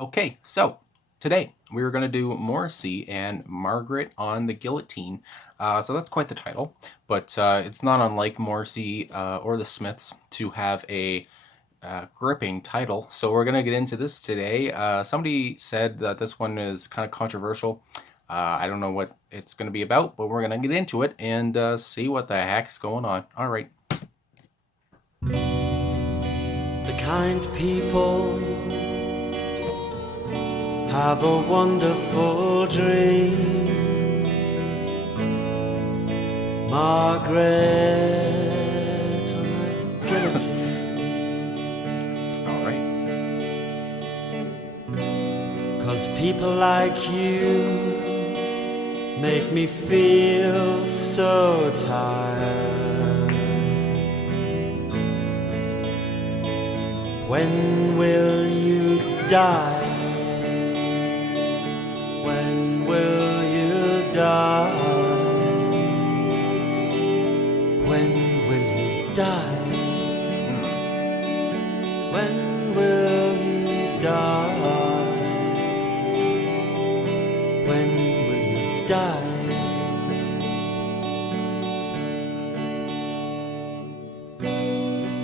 Okay, so today we're going to do Morrissey and Margaret on the Guillotine. So that's quite the title, but it's not unlike Morrissey or the Smiths to have a gripping title. So we're going to get into this today. Somebody said that this one is kind of controversial. I don't know what it's going to be about, but we're going to get into it and see what the heck's going on. All right. The kind people have a wonderful dream. Margaret on a guillotine. All right. 'Cause people like you make me feel so tired. When will you die? When will you die? When will you die? When will you die? When will you die?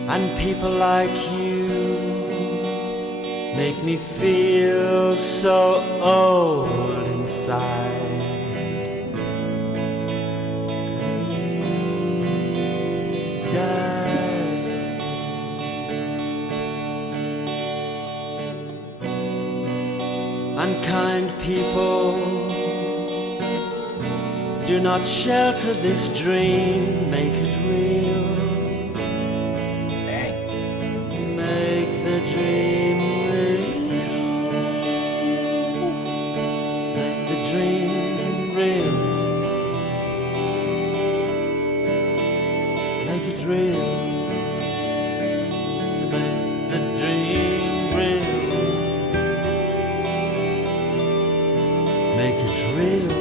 And people like you make me feel so old inside. Please die. Unkind people, do not shelter this dream, make it real. Bang. Make the dream real. Make the dream real. Make it real. Make the dream real. Make it real.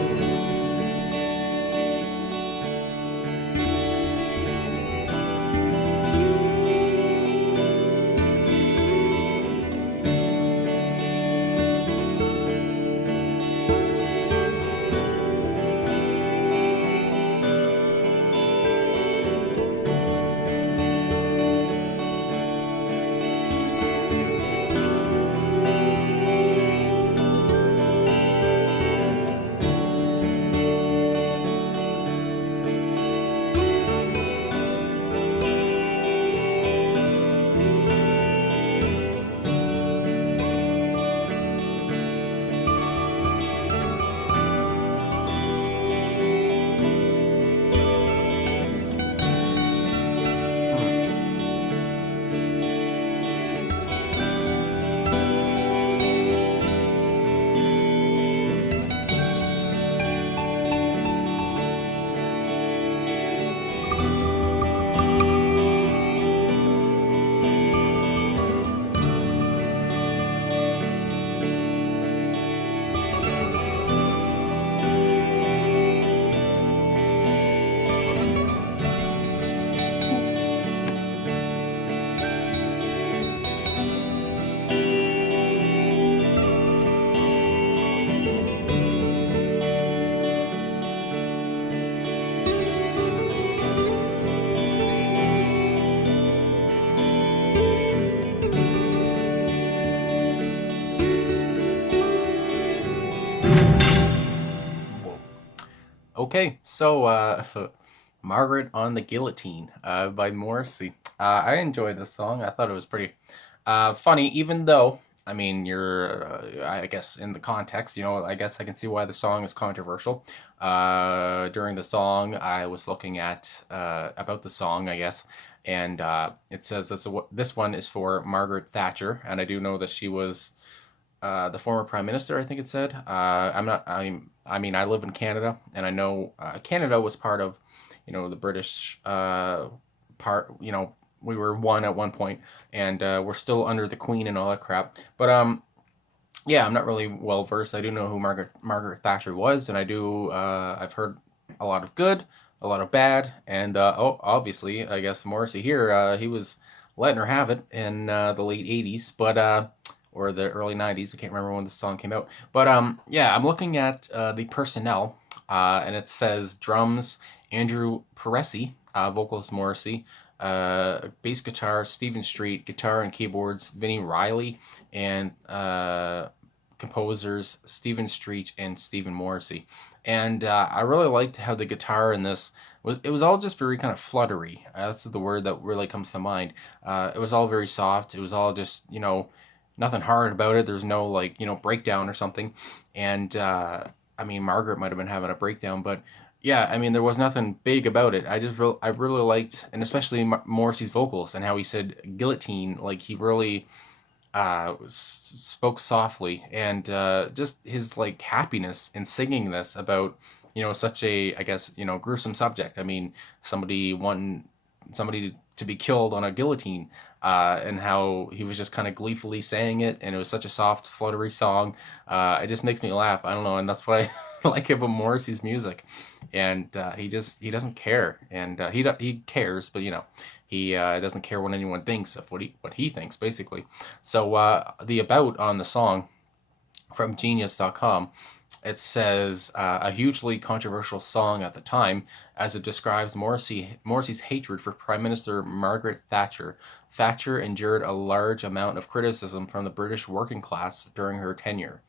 Okay, so Margaret on the Guillotine by Morrissey. I enjoyed this song. I thought it was pretty funny, even though, I mean, I guess in the context, I guess I can see why the song is controversial. During the song, I was looking at about the song, I guess, and it says this one is for Margaret Thatcher, and I do know that she was the former prime minister, I think it said. I'm not. I mean, I live in Canada, and I know Canada was part of, the British part. We were one at one point, and we're still under the Queen and all that crap. But yeah, I'm not really well versed. I do know who Margaret Thatcher was, and I've heard a lot of good, a lot of bad, and obviously, I guess Morrissey here, he was letting her have it in the late '80s. But or the early 90s. I can't remember when the song came out. But yeah, I'm looking at the personnel, and it says drums, Andrew Morrissey, vocals Morrissey, bass guitar, Stephen Street, guitar and keyboards, Vinnie Riley, and composers Stephen Street and Stephen Morrissey. And I really liked how the guitar in this it was all just very kind of fluttery. That's the word that really comes to mind. It was all very soft. It was all just, nothing hard about it. There's no like, breakdown or something. And I mean, Margaret might have been having a breakdown, but yeah, I mean, there was nothing big about it. I really liked, and especially Morrissey's vocals and how he said guillotine. Like he really spoke softly, and just his like happiness in singing this about such a, I guess, gruesome subject. I mean, somebody wanting somebody to be killed on a guillotine, and how he was just kind of gleefully saying it, and it was such a soft, fluttery song. It just makes me laugh. I don't know, and that's what I like about Morrissey's music. And he doesn't care, and he cares, but he doesn't care what anyone thinks of what he thinks, basically. So the about on the song from Genius.com, it says a hugely controversial song at the time, as it describes Morrissey's hatred for Prime Minister Margaret Thatcher. Thatcher endured a large amount of criticism from the British working class during her tenure.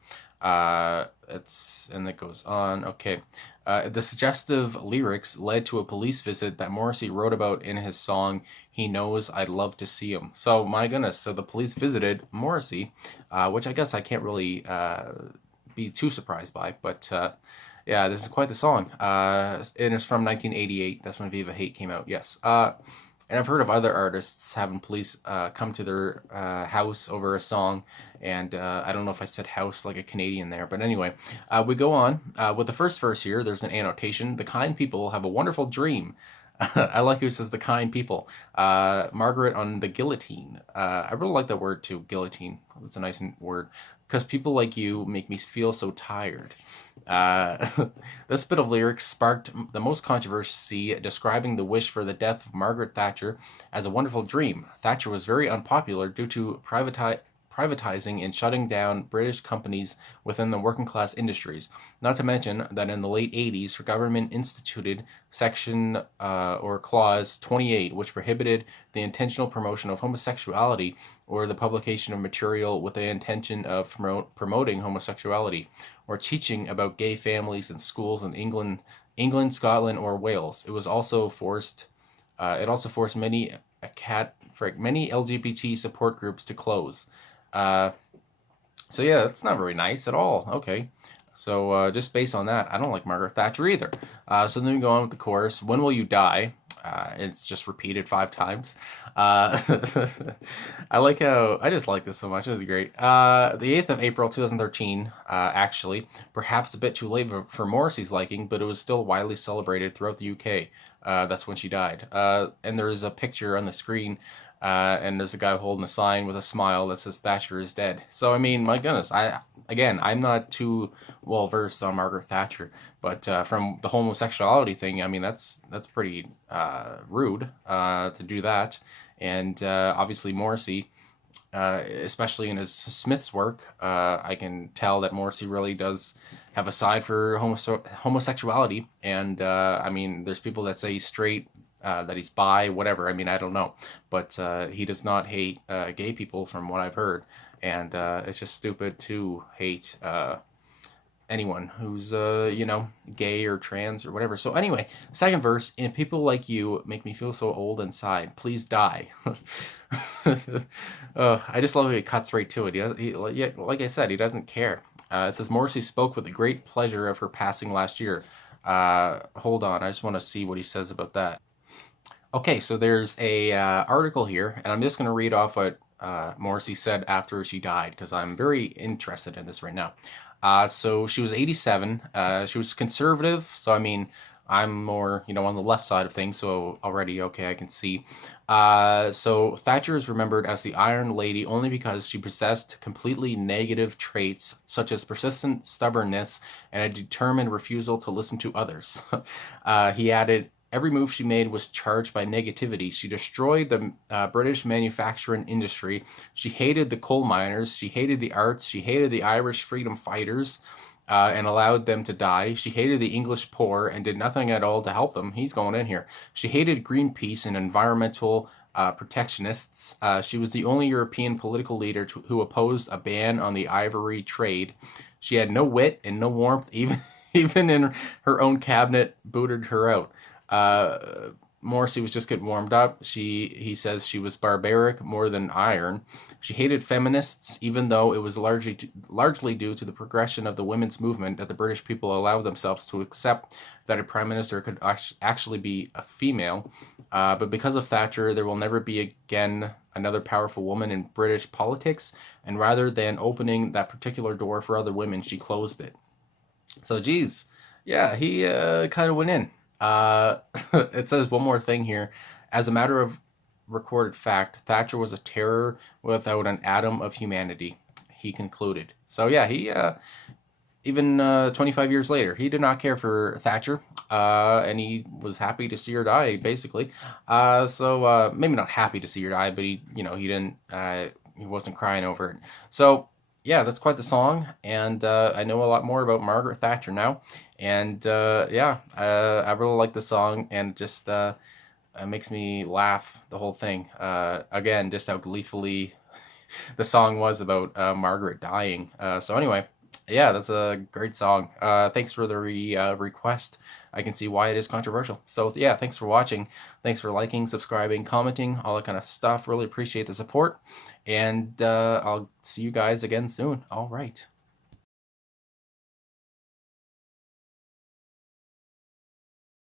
And it goes on. Okay. The suggestive lyrics led to a police visit that Morrissey wrote about in his song, He Knows I'd Love to See Him. So, my goodness, so the police visited Morrissey, which I guess I can't really be too surprised by, but yeah, this is quite the song. And it's from 1988. That's when Viva Hate came out, yes. And I've heard of other artists having police come to their house over a song, and I don't know if I said house like a Canadian there, but anyway, we go on with the first verse here. There's an annotation. The kind people have a wonderful dream. I like who says the kind people. Margaret on the guillotine. I really like that word too, guillotine. That's a nice word, because people like you make me feel so tired. This bit of lyrics sparked the most controversy, describing the wish for the death of Margaret Thatcher as a wonderful dream. Thatcher was very unpopular due to privatizing and shutting down British companies within the working class industries. Not to mention that in the late 80s, her government instituted Section or Clause 28, which prohibited the intentional promotion of homosexuality or the publication of material with the intention of promoting homosexuality, or teaching about gay families in schools in England, Scotland, or Wales. It also forced many LGBT support groups to close. So yeah, that's not very nice at all. Okay, so just based on that, I don't like Margaret Thatcher either. So then we go on with the chorus. When will you die? It's just repeated 5 times. I just like this so much. It was great. The 8th of April 2013, actually, perhaps a bit too late for Morrissey's liking, but it was still widely celebrated throughout the UK. That's when she died. And there's a picture on the screen, and there's a guy holding a sign with a smile that says Thatcher is dead. So, I mean, my goodness, I'm not too well versed on Margaret Thatcher, but from the homosexuality thing, I mean, that's pretty rude to do that. And obviously Morrissey, especially in his Smith's work, I can tell that Morrissey really does have a side for homosexuality. And I mean, there's people that say he's straight, that he's bi, whatever. I mean, I don't know, but he does not hate gay people, from what I've heard, and it's just stupid to hate anyone who's gay or trans or whatever. So anyway, second verse, and people like you make me feel so old inside. Please die. I just love how he cuts right to it. Yeah, like I said, he doesn't care. It says Morrissey spoke with a great pleasure of her passing last year. Hold on, I just want to see what he says about that. Okay, so there's a article here, and I'm just going to read off what Morrissey said after she died, because I'm very interested in this right now. So she was 87. She was conservative, so I mean, I'm more, on the left side of things, so already, okay, I can see. So Thatcher is remembered as the Iron Lady only because she possessed completely negative traits, such as persistent stubbornness and a determined refusal to listen to others. He added, Every move she made was charged by negativity. She destroyed the British manufacturing industry. She hated the coal miners. She hated the arts. She hated the Irish freedom fighters and allowed them to die. She hated the English poor and did nothing at all to help them. He's going in here. She hated Greenpeace and environmental protectionists. She was the only European political leader who opposed a ban on the ivory trade. She had no wit and no warmth, even in her own cabinet booted her out. Morrissey was just getting warmed up. He says she was barbaric more than iron. She hated feminists, even though it was largely due to the progression of the women's movement that the British people allowed themselves to accept that a prime minister could actually be a female. But because of Thatcher, there will never be again another powerful woman in British politics. And rather than opening that particular door for other women, she closed it. So, geez, yeah, he kind of went in. It says one more thing here. As a matter of recorded fact, Thatcher was a terror without an atom of humanity, he concluded. So yeah, he even 25 years later, he did not care for Thatcher, and he was happy to see her die, basically. So maybe not happy to see her die, but he didn't, he wasn't crying over it. So yeah, that's quite the song, and I know a lot more about Margaret Thatcher now, and yeah, I really like the song, and just it makes me laugh, the whole thing. Again, just how gleefully the song was about Margaret dying. So anyway, yeah, that's a great song. Thanks for the request. I can see why it is controversial. So yeah, thanks for watching. Thanks for liking, subscribing, commenting, all that kind of stuff. Really appreciate the support. And I'll see you guys again soon. All right.